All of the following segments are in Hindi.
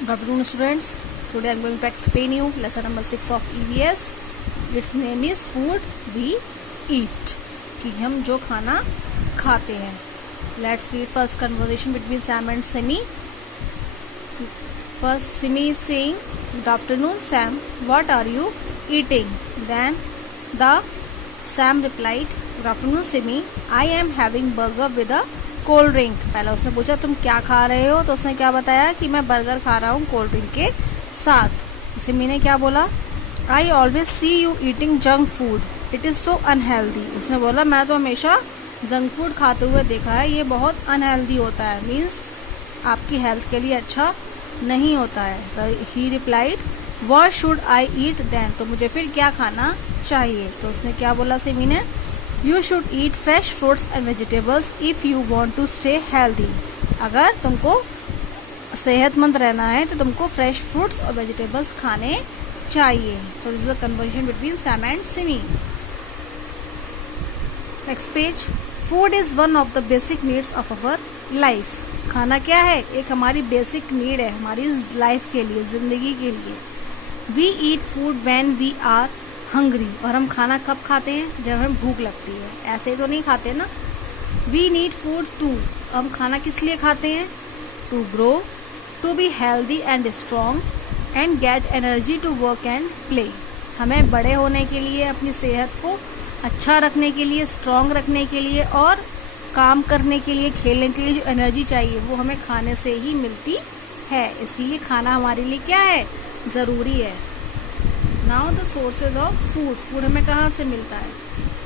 Good afternoon, students. Today I am going to explain you lesson number 6 of EVS. Its name is food we eat. कि हम जो खाना खाते हैं. Let's read first conversation between Sam and Simi. First, Simi is saying, "Good afternoon, Sam. What are you eating?" Then Sam replied, "Good afternoon, Simi. I am having burger with a cold drink." पहले उसने पूछा तुम क्या खा रहे हो, तो उसने क्या बताया कि मैं बर्गर खा रहा हूँ कोल्ड ड्रिंक के साथ. सिमी ने क्या बोला, I always see you eating junk food, it is so unhealthy. उसने बोला मैं तो हमेशा जंक फूड खाते हुए देखा है, ये बहुत अनहेल्दी होता है, मीन्स आपकी हेल्थ के लिए अच्छा नहीं होता है. He replied, what should I eat then, तो मुझे फिर क्या खाना चाहिए. तो उसने क्या बोला सिमी ने, You should eat fresh fruits and vegetables if you want to stay healthy. अगर तुमको सेहतमंद रहना है तो तुमको फ्रेश फ्रूट्स और वेजिटेबल्स खाने चाहिए. So this is the conversation between Sam and Simi. Next page. Food is one of the basic needs of our life. खाना क्या है, एक हमारी बेसिक नीड है हमारी लाइफ के लिए, जिंदगी के लिए. We eat food when we are hungry, और हम खाना कब खाते हैं, जब हमें भूख लगती है. ऐसे ही तो नहीं खाते ना. वी नीड फूड टू, हम खाना किस लिए खाते हैं, to grow, to be healthy and strong and get energy to work and play. हमें बड़े होने के लिए, अपनी सेहत को अच्छा रखने के लिए, स्ट्रॉन्ग रखने के लिए और काम करने के लिए, खेलने के लिए जो एनर्जी चाहिए वो हमें खाने से ही मिलती है. इसीलिए खाना हमारे लिए क्या है, ज़रूरी है. Now the sources of food. Food हमें कहाँ से मिलता है,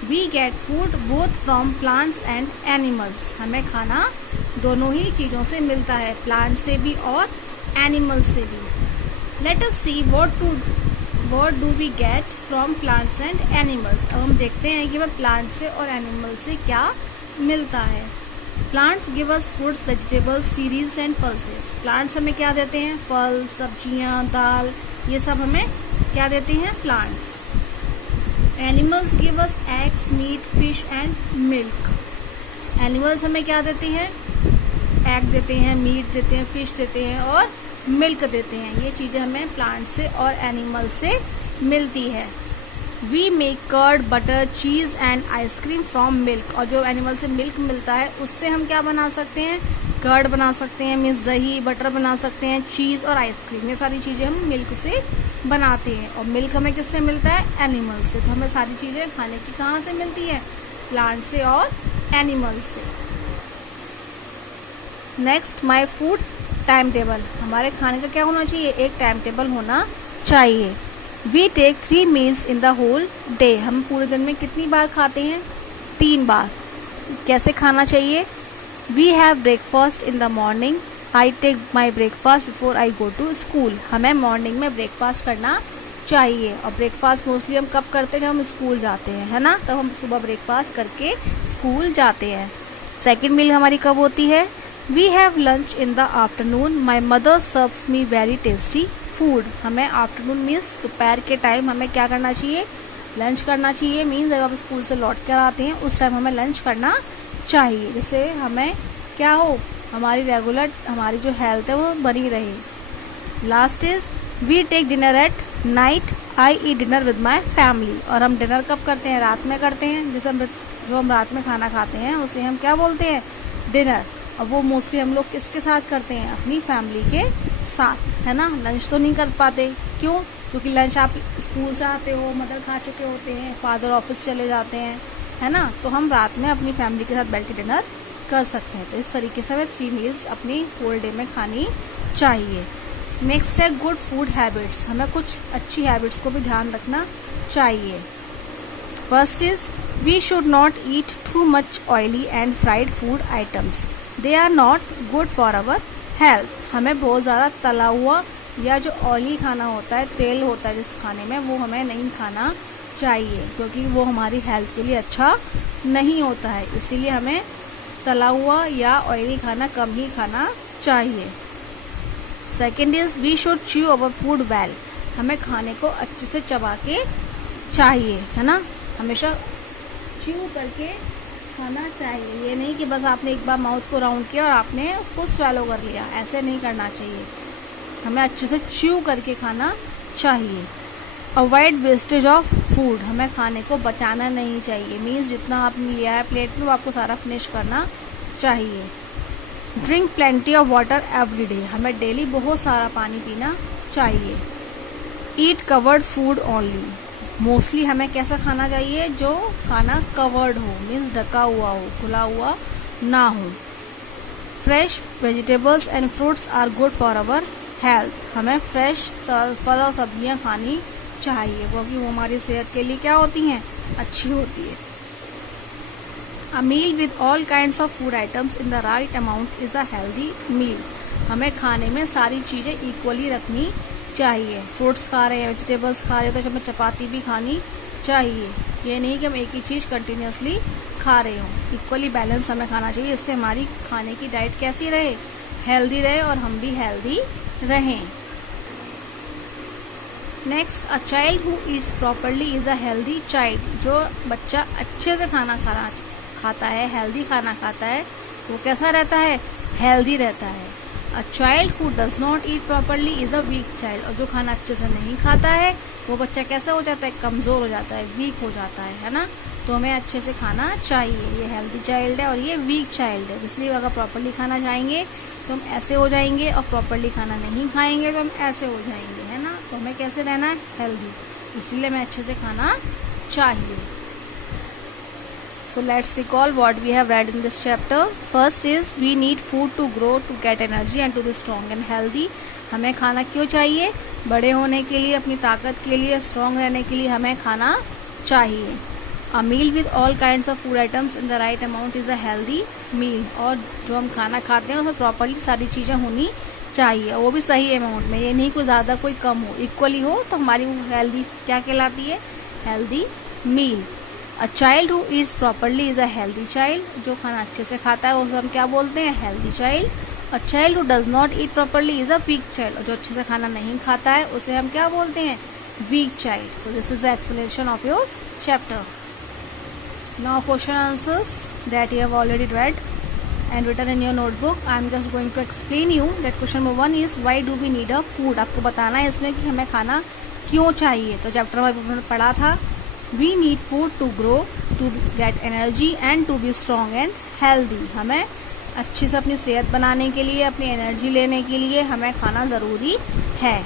we get food both from plants and animals. हमें खाना दोनों ही चीज़ों से मिलता है, प्लांट से भी और एनिमल से भी. Let us see what do we get from plants and animals. अब हम देखते हैं कि हमें प्लांट से और एनिमल से क्या मिलता है. Plants give us fruits, vegetables, series and pulses. Plants हमें क्या देते हैं, फल, सब्जियां, दाल, ये सब हमें क्या देते हैं, plants. Animals give us eggs, meat, fish and milk. Animals हमें क्या देते हैं, एग देते हैं, मीट देते हैं, फिश देते हैं और मिल्क देते हैं. ये चीजें हमें प्लांट से और एनिमल से मिलती है. वी मेक कर्ड, बटर, चीज एंड आइसक्रीम फ्रॉम मिल्क. और जो एनिमल से मिल्क मिलता है उससे हम क्या बना सकते हैं, कर्ड बना सकते हैं, मीन्स दही, बटर बना सकते हैं, चीज और आइसक्रीम. ये सारी चीजें हम मिल्क से बनाते हैं. और मिल्क हमें किससे मिलता है, एनिमल से. तो हमें सारी चीजें खाने की कहाँ से मिलती है, प्लांट से और एनिमल से. Next, my food time table. हमारे खाने का क्या होना चाहिए, एक टाइम टेबल होना चाहिए. We take 3 meals in the whole day. हम पूरे दिन में कितनी बार खाते हैं, 3 बार. कैसे खाना चाहिए, we have breakfast in the morning. I take my breakfast before I go to school. हमें मॉर्निंग में ब्रेकफास्ट करना चाहिए. और ब्रेकफास्ट मोस्टली हम कब करते हैं, जब हम स्कूल जाते हैं, है ना. तब हम सुबह ब्रेकफास्ट करके स्कूल जाते हैं. सेकेंड मील हमारी कब होती है, we have lunch in the afternoon. My mother serves me very tasty food. हमें आफ्टरनून मीन्स दोपहर के टाइम हमें क्या करना चाहिए, लंच करना चाहिए. मीन्स जब आप स्कूल से लौट कर आते हैं उस टाइम हमें लंच करना चाहिए, जिससे हमें क्या हो, हमारी रेगुलर हमारी जो हेल्थ है वो बनी रहे. Last is we take dinner at night. I eat dinner with my family. और हम डिनर कब करते हैं, रात में करते हैं. जैसे जो हम रात में खाना खाते हैं उसे हम क्या बोलते हैं, डिनर. और वो मोस्टली हम लोग किसके साथ करते हैं, अपनी फैमिली के साथ, है ना. लंच तो नहीं कर पाते, क्यों, क्योंकि लंच आप स्कूल से आते हो, मदर खा चुके होते हैं, फादर ऑफिस चले जाते हैं, है ना. तो हम रात में अपनी फैमिली के साथ बैठ के डिनर कर सकते हैं. तो इस तरीके से हमें 3 मील्स अपनी होल डे में खानी चाहिए. नेक्स्ट है गुड फूड हैबिट्स. हमें कुछ अच्छी हैबिट्स को भी ध्यान रखना चाहिए. First is we should not eat too much oily and fried food items. They are not good for our health. हमें बहुत ज़्यादा तला हुआ या जो ऑयली खाना होता है, तेल होता है जिस खाने में, वो हमें नहीं खाना चाहिए, क्योंकि वो हमारी हेल्थ के लिए अच्छा नहीं होता है. इसीलिए हमें तला हुआ या ऑयली खाना कम ही खाना चाहिए. Second is we should chew our food well. हमें खाने को अच्छे से चबा के चाहिए, है ना. हमेशा च्यू करके खाना चाहिए. ये नहीं कि बस आपने एक बार माउथ को राउंड किया और आपने उसको स्वेलो कर लिया, ऐसे नहीं करना चाहिए. हमें अच्छे से च्यू करके खाना चाहिए। अवॉइड वेस्टेज ऑफ फूड, हमें खाने को बचाना नहीं चाहिए, मीन्स जितना आपने लिया है प्लेट में वो आपको सारा फिनिश करना चाहिए। Drink plenty of water every day, हमें डेली बहुत सारा पानी पीना चाहिए। ईट कवर्ड फूड ओनली, मोस्टली हमें कैसा खाना चाहिए, जो खाना कवर्ड हो, मीन्स ढका हुआ हो, खुला हुआ ना हो। Fresh vegetables and fruits are good for our health, हमें फ्रेश फल और सब्जियां खानी चाहिए क्योंकि वो हमारी सेहत के लिए क्या होती हैं, अच्छी होती है। A meal with all kinds of food items in the right amount is a healthy meal, हमें खाने में सारी चीजें इक्वली रखनी चाहिए। फ्रूट्स खा रहे हैं, वेजिटेबल्स खा रहे हैं, तो हमें चपाती भी खानी चाहिए। ये नहीं कि हम एक ही चीज कंटिन्यूसली खा रहे हो, इक्वली बैलेंस हमें खाना चाहिए, इससे हमारी खाने की डाइट कैसी रहे, हेल्दी रहे और हम भी हेल्दी रहें। Next, a child who eats properly is a healthy child, जो बच्चा अच्छे से खाना खाता है, हेल्दी खाना खाता है, वो कैसा रहता है, हेल्दी रहता है। A child who does not eat properly is a weak child, और जो खाना अच्छे से नहीं खाता है वो बच्चा कैसा हो जाता है, कमजोर हो जाता है, वीक हो जाता है ना। तो हमें अच्छे से खाना चाहिए। ये हेल्दी चाइल्ड है और ये वीक चाइल्ड है, इसलिए अगर प्रॉपरली खाना खाएंगे तो हम ऐसे हो जाएंगे, और प्रॉपरली खाना नहीं खाएंगे तो हम ऐसे हो जाएंगे, है ना। तो हमें कैसे रहना है, हेल्दी, इसलिए हमें अच्छे से खाना चाहिए। So let's recall what we have read in this chapter. First is we need food to grow, to get energy and to be strong and healthy. हमें खाना क्यों चाहिए, बड़े होने के लिए, अपनी ताकत के लिए, स्ट्रॉन्ग रहने के लिए हमें खाना चाहिए। A meal with all kinds of food items in the right amount is a healthy meal. और जो हम खाना खाते हैं उसमें प्रॉपरली सारी चीज़ें होनी चाहिए, वो भी सही अमाउंट में, ये नहीं कोई ज़्यादा कोई कम हो, इक्वली हो, तो हमारी वो हेल्दी क्या कहलाती है, healthy meal. A child who eats properly is a healthy child, जो खाना अच्छे से खाता है वो हम क्या बोलते हैं, healthy child. A child who does not eat properly is a weak child, और जो अच्छे से खाना नहीं खाता है उसे हम क्या बोलते हैं, weak child. So this is the explanation of your chapter. Now question answers that you have already read and written in your notebook. I am just going to explain you that question number 1 is why do we need a food. आपको बताना है इसमें कि हमें खाना क्यों चाहिए। तो चैप्टर में हमने पढ़ा था we need food to grow, to get energy and to be strong and healthy. हमें अच्छी से अपनी सेहत बनाने के लिए, अपनी एनर्जी लेने के लिए हमें खाना ज़रूरी है।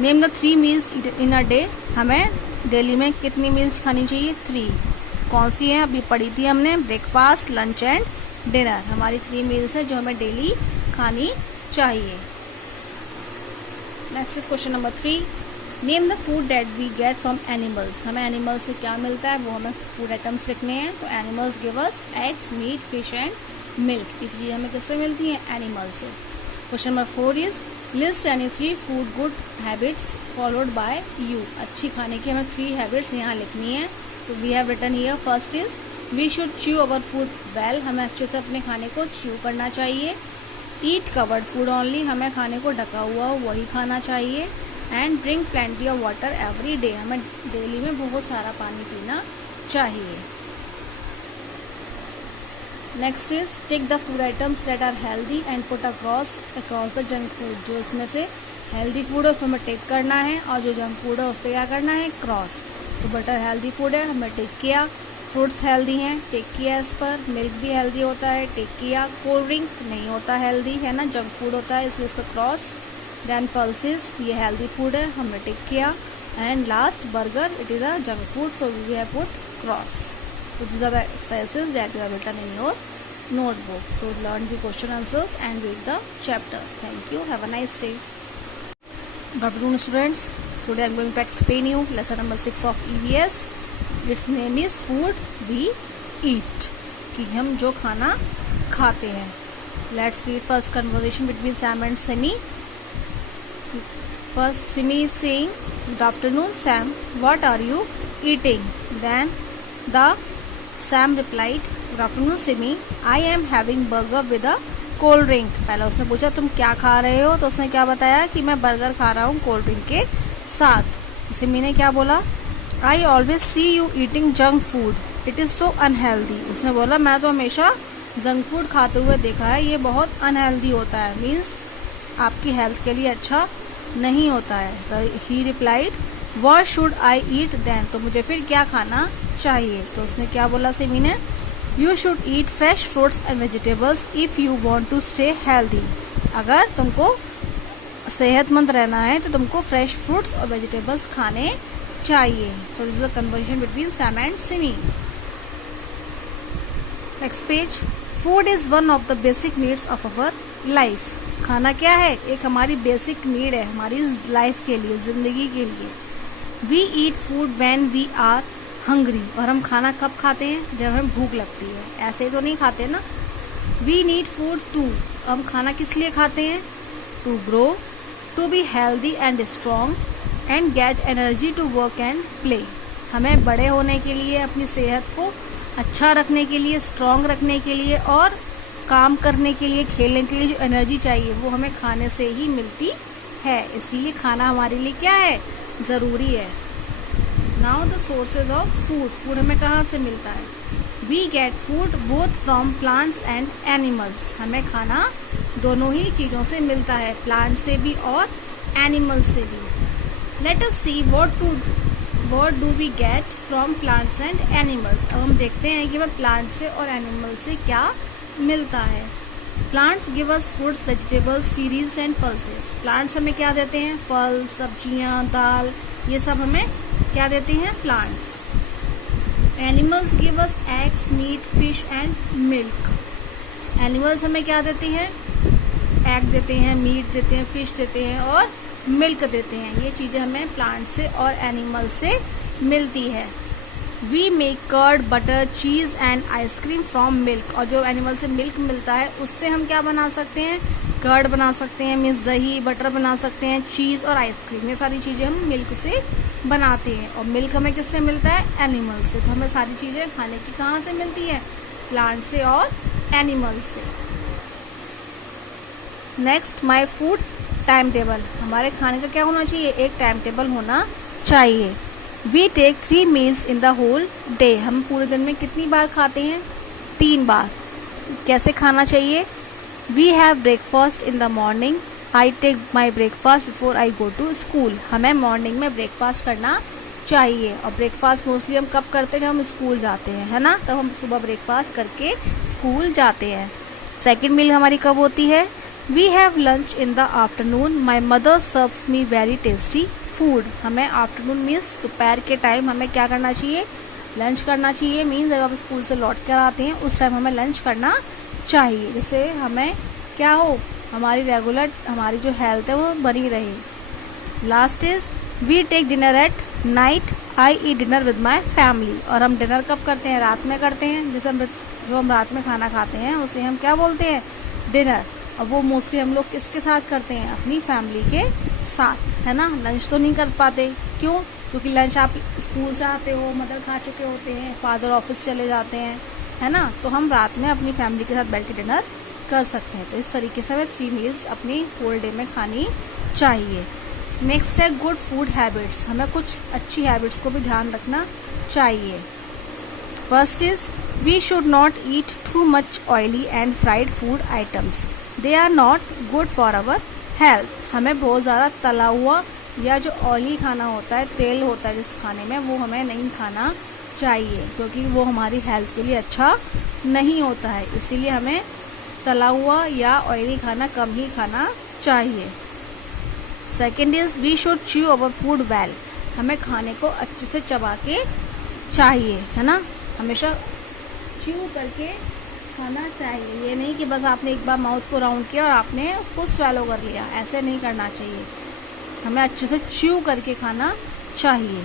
Name the 3 meals in a day. हमें डेली में कितनी मील्स खानी चाहिए, 3। कौन सी हैं, अभी पढ़ी थी हमने, ब्रेकफास्ट, लंच एंड डिनर। हमारी 3 मील्स है जो हमें डेली खानी चाहिए। Next is question number 3, name the food that we get from animals. हमें एनिमल्स से क्या मिलता है, वो हमें फूड आइटम्स लिखने हैं। तो animals give us eggs, meat, fish and milk. ये चीज़ें हमें किससे मिलती हैं, एनिमल से। Question number 4 is list any 3 food good habits followed by you. अच्छी खाने की हमें 3 हैबिट्स यहाँ लिखनी है। So we have written here, first is we should chew our food well, हमें अच्छे से अपने खाने को च्यू करना चाहिए। ईट कवर्ड फूड ओनली, हमें खाने को ढका हुआ हो वही खाना चाहिए। And drink plenty of water every day, हमें डेली में बहुत सारा पानी पीना चाहिए। Next is take the food items that are healthy and put a cross the junk food. जो इसमें से हेल्दी फूड है उसमें हमें टेक करना है, और जो जंक फूड है उस पर क्या करना है, क्रॉस। तो बटर हेल्दी फूड है, हमने टेक किया। फ्रूट्स हेल्दी हैं, टेक किया इस पर। मिल्क भी हेल्दी होता है, टेक किया। कोल्ड ड्रिंक नहीं होता हेल्दी, है ना, जंक फूड होता है, इसलिए इस पर क्रॉस। देन पल्सेस, ये हेल्दी फूड है, हमने टिक किया। And last burger, it is a junk food, so we have put cross. So these are the exercises that you have written in your notebook. So learn the question answers and read the chapter. Thank you. Have a nice day. Good afternoon, students. Today I am going to explain you lesson number 6 of EVS. Its name is Food We Eat. कि हम जो खाना खाते हैं. Let's read first conversation between Sam and Simi. First, Simi is saying, "Good afternoon, Sam. What are you eating?" Then the Sam replied, "Good afternoon, Simi. I am having burger with a cold drink." पहले उसने पूछा तुम क्या खा रहे हो, तो उसने क्या बताया कि मैं बर्गर खा रहा हूँ कोल्ड ड्रिंक के साथ। सिमी ने क्या बोला, I always see you eating junk food. It is so unhealthy. उसने बोला मैं तो हमेशा जंक फूड खाते हुए देखा है, ये बहुत अनहेल्दी होता है, मीन्स आपकी हेल्थ के लिए अच्छा नहीं होता है। He replied what should I eat then, तो मुझे फिर क्या खाना चाहिए। तो उसने क्या बोला सिमी ने, you should eat fresh fruits and vegetables if you want to stay healthy. अगर तुमको सेहतमंद रहना है तो तुमको फ्रेश फ्रूट्स और वेजिटेबल्स खाने चाहिए। सो this is a conversation between Sam and Simi. Next page, food is one of the basic needs of our life. खाना क्या है, एक हमारी बेसिक नीड है हमारी लाइफ के लिए, जिंदगी के लिए। We eat food when we are hungry, और हम खाना कब खाते हैं, जब हमें भूख लगती है, ऐसे तो नहीं खाते ना। वी नीड फूड टू, हम खाना किस लिए खाते हैं, to grow, to be healthy and strong and get energy to work and play. हमें बड़े होने के लिए, अपनी सेहत को अच्छा रखने के लिए, स्ट्रॉन्ग रखने के लिए और काम करने के लिए, खेलने के लिए जो एनर्जी चाहिए वो हमें खाने से ही मिलती है। इसीलिए खाना हमारे लिए क्या है, ज़रूरी है। Now the sources of food, food हमें कहाँ से मिलता है। We get food both from plants and animals, हमें खाना दोनों ही चीज़ों से मिलता है, प्लांट से भी और एनिमल से भी। Let us see what do we get from plants and animals. अब हम देखते हैं कि हमें प्लांट से और एनिमल से क्या मिलता है। Plants give us fruits, vegetables, series and pulses. Plants हमें क्या देते हैं, फल, सब्जियां, दाल, ये सब हमें क्या देते हैं, plants. Animals give us eggs, meat, fish and milk. Animals हमें क्या देते हैं, एग देते हैं, मीट देते हैं, फिश देते हैं और मिल्क देते हैं। ये चीजें हमें प्लांट से और एनिमल से मिलती है। वी मेक कर्ड, बटर, चीज एंड आइसक्रीम फ्रॉम मिल्क, और जो एनिमल से मिल्क मिलता है उससे हम क्या बना सकते हैं, कर्ड बना सकते हैं, मीन्स दही, बटर बना सकते हैं, चीज और आइसक्रीम, ये सारी चीजें हम मिल्क से बनाते हैं। और मिल्क हमें किससे मिलता है, एनिमल से। तो हमें सारी चीजें खाने की कहाँ से मिलती है, प्लांट से और एनिमल से। Next, my food time table. हमारे खाने का क्या होना चाहिए, एक टाइम टेबल होना चाहिए। We take 3 meals in the whole day, हम पूरे दिन में कितनी बार खाते हैं, 3 बार। कैसे खाना चाहिए, we have breakfast in the morning, I take my breakfast before I go to school. हमें मॉर्निंग में ब्रेकफास्ट करना चाहिए, और ब्रेकफास्ट मोस्टली हम कब करते हैं, जब हम स्कूल जाते हैं, है ना, तब हम सुबह ब्रेकफास्ट करके स्कूल जाते हैं। सेकेंड मील हमारी कब होती है, we have lunch in the afternoon, my mother serves me very tasty food. हमें आफ्टरनून मीन्स दोपहर के टाइम हमें क्या करना चाहिए, लंच करना चाहिए। मीन्स जब आप स्कूल से लौट कर आते हैं उस टाइम हमें लंच करना चाहिए, जिससे हमें क्या हो, हमारी रेगुलर हमारी जो हेल्थ है वो बनी रहे। Last is we take dinner at night, I eat dinner with my family. और हम डिनर कब करते हैं, रात में करते हैं। जैसे जो हम रात में खाना खाते हैं उसे हम क्या बोलते हैं, डिनर। और वो मोस्टली हम लोग किसके साथ करते हैं, अपनी फैमिली के साथ, है ना। लंच तो नहीं कर पाते, क्यों, क्योंकि लंच आप स्कूल से आते हो, मदर खा चुके होते हैं, फादर ऑफिस चले जाते हैं, है ना। तो हम रात में अपनी फैमिली के साथ बैठ के डिनर कर सकते हैं। तो इस तरीके से हमें 3 मील्स अपनी होल डे में खानी चाहिए। नेक्स्ट है गुड फूड हैबिट्स, हमें कुछ अच्छी हैबिट्स को भी ध्यान रखना चाहिए। First is we should not eat too much oily and fried food items, they are not good for our health. हमें बहुत ज़्यादा तला हुआ या जो ऑयली खाना होता है, तेल होता है जिस खाने में, वो हमें नहीं खाना चाहिए, क्योंकि वो हमारी हेल्थ के लिए अच्छा नहीं होता है। इसीलिए हमें तला हुआ या ऑयली खाना कम ही खाना चाहिए। Second is we should chew our food well, हमें खाने को अच्छे से चबा के चाहिए, है ना। हमेशा च्यू करके खाना चाहिए, ये नहीं कि बस आपने एक बार माउथ को राउंड किया और आपने उसको स्वेलो कर लिया, ऐसे नहीं करना चाहिए। हमें अच्छे से च्यू करके खाना चाहिए।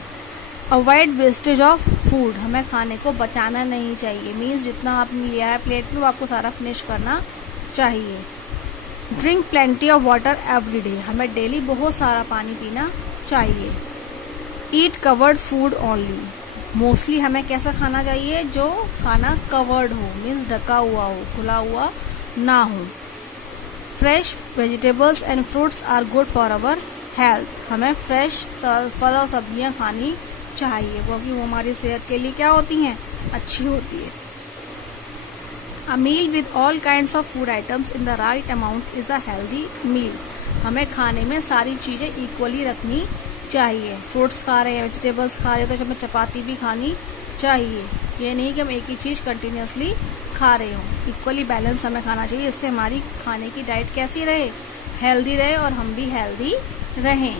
अवॉइड वेस्टेज ऑफ फूड, हमें खाने को बचाना नहीं चाहिए। मीन्स जितना आपने लिया है प्लेट में वो आपको सारा फिनिश करना चाहिए। Drink plenty of water every day, हमें डेली बहुत सारा पानी पीना चाहिए। ईट कवर्ड फूड ओनली, मोस्टली हमें कैसा खाना चाहिए, जो खाना कवर्ड हो, मीन्स ढका हुआ हो, खुला हुआ ना हो। Fresh vegetables and fruits are good for our health, हमें फ्रेश फल और सब्जियां खानी चाहिए, क्योंकि वो हमारी सेहत के लिए क्या होती हैं, अच्छी होती है। A meal with all kinds of food items in the right amount is a healthy meal, हमें खाने में सारी चीज़ें इक्वली रखनी चाहिए। फ्रूट्स खा रहे हैं, वेजिटेबल्स खा रहे हैं, तो हमें चपाती भी खानी चाहिए। ये नहीं कि हम एक ही चीज़ कंटिन्यूसली खा रहे हो। इक्वली बैलेंस हमें खाना चाहिए, इससे हमारी खाने की डाइट कैसी रहे, हेल्दी रहे और हम भी हेल्दी रहें।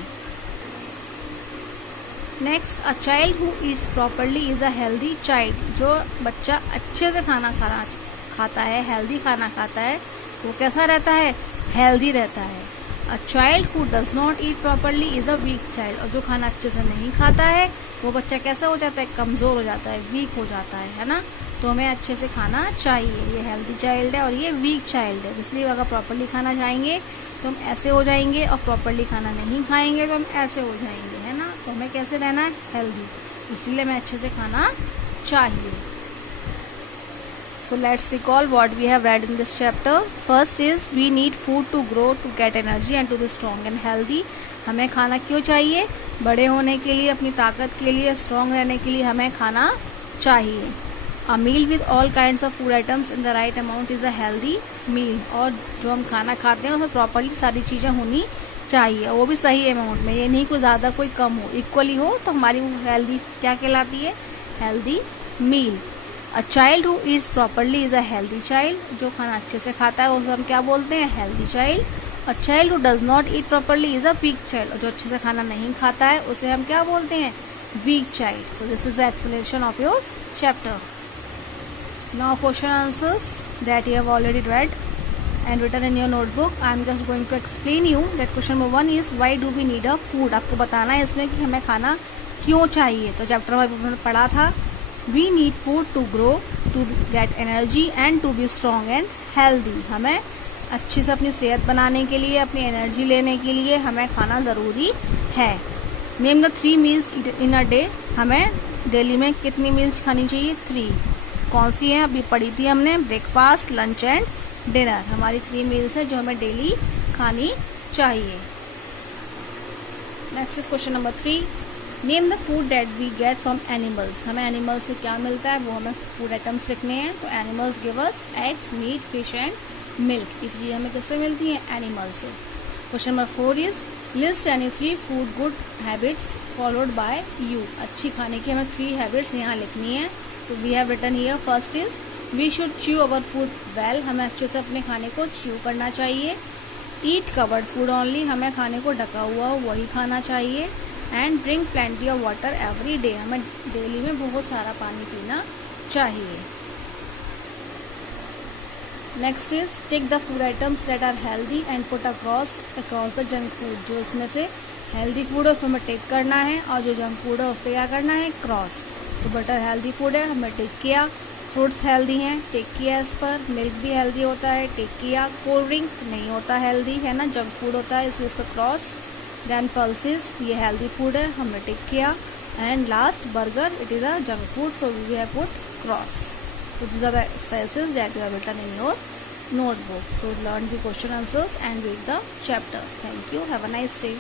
Next, a child who eats properly is a healthy child. जो बच्चा अच्छे से खाना खाता है, हेल्दी खाना खाता है, वो कैसा रहता है, हेल्दी रहता है। A child who does not eat properly is a weak child. और जो खाना अच्छे से नहीं खाता है वो बच्चा कैसा हो जाता है, कमज़ोर हो जाता है, वीक हो जाता है ना। तो हमें अच्छे से खाना चाहिए। ये हेल्दी चाइल्ड है और ये वीक चाइल्ड है। इसलिए अगर प्रॉपरली खाना खाएंगे तो हम ऐसे हो जाएंगे, और प्रॉपरली खाना नहीं खाएंगे तो हम ऐसे हो जाएंगे, है ना। तो हमें कैसे रहना है, हेल्दी। इसीलिए हमें अच्छे से खाना चाहिए। So let's recall what we have read in this chapter. First is we need food to grow, to get energy and to be strong and healthy. हमें खाना क्यों चाहिए, बड़े होने के लिए, अपनी ताकत के लिए, स्ट्रॉन्ग रहने के लिए हमें खाना चाहिए। A meal with all kinds of food items in the right amount is a healthy meal. और जो हम खाना खाते हैं उसमें प्रॉपरली सारी चीज़ें होनी चाहिए, वो भी सही अमाउंट में। ये नहीं कोई ज़्यादा कोई कम हो, इक्वली हो, तो हमारी वो हेल्दी क्या कहलाती है, healthy meal. A child who eats properly is a healthy child. जो खाना अच्छे से खाता है उसे हम क्या बोलते हैं, healthy child. A child who does not eat properly is a weak child. और जो अच्छे से खाना नहीं खाता है उसे हम क्या बोलते हैं, weak child. So this is the explanation of your chapter. Now question answers that you have already read and written in your notebook. I am just going to explain you that question number 1 is why do we need a food. आपको बताना है इसमें कि हमें खाना क्यों चाहिए। तो चैप्टर में हमने पढ़ा था we need food to grow, to get energy and to be strong and healthy. हमें अच्छी से अपनी सेहत बनाने के लिए, अपनी एनर्जी लेने के लिए हमें खाना ज़रूरी है। Name the 3 meals in a day. हमें डेली में कितनी मील्स खानी चाहिए, 3। कौन सी है, अभी पढ़ी थी हमने, ब्रेकफास्ट, लंच एंड डिनर। हमारी 3 मील्स है जो हमें डेली खानी चाहिए। Next is question number 3, name the food that we get from animals. हमें एनिमल्स से क्या मिलता है वो हमें फूड आइटम्स लिखने हैं। तो animals give us eggs, meat, fish and milk. ये चीज़ें हमें किससे मिलती हैं, एनिमल्स से। Question number 4 is list any 3 food good habits followed by you. अच्छी खाने की हमें 3 हैबिट्स यहाँ लिखनी है। So we have written here, first is we should chew our food well. हमें अच्छे से अपने खाने को च्यू करना चाहिए। Eat covered food only. हमें खाने को ढका हुआ हो वही खाना चाहिए। And drink plenty of water every day. हमें डेली में बहुत सारा पानी पीना चाहिए। Next is take the food items that are healthy and put across the junk food. जो इसमें से हेल्दी फूड है उसमें हमें टिक करना है, और जो जंक फूड है उस पर क्या करना है, क्रॉस। तो बटर हेल्दी फूड है, हमने टिक किया। फ्रूट्स हेल्दी हैं, टिक किया इस पर। मिल्क भी हेल्दी होता है, टिक किया। कोल्ड ड्रिंक नहीं होता हेल्दी, है ना, जंक फूड होता है, इसलिए इस पर क्रॉस। देन पल्सेस, ये हेल्दी फूड है, हमने टिक किया। And last burger, it is a junk food, so we have put cross. So these are the exercises that you have written in your notebook. So learn the question answers and read the chapter. Thank you. Have a nice day.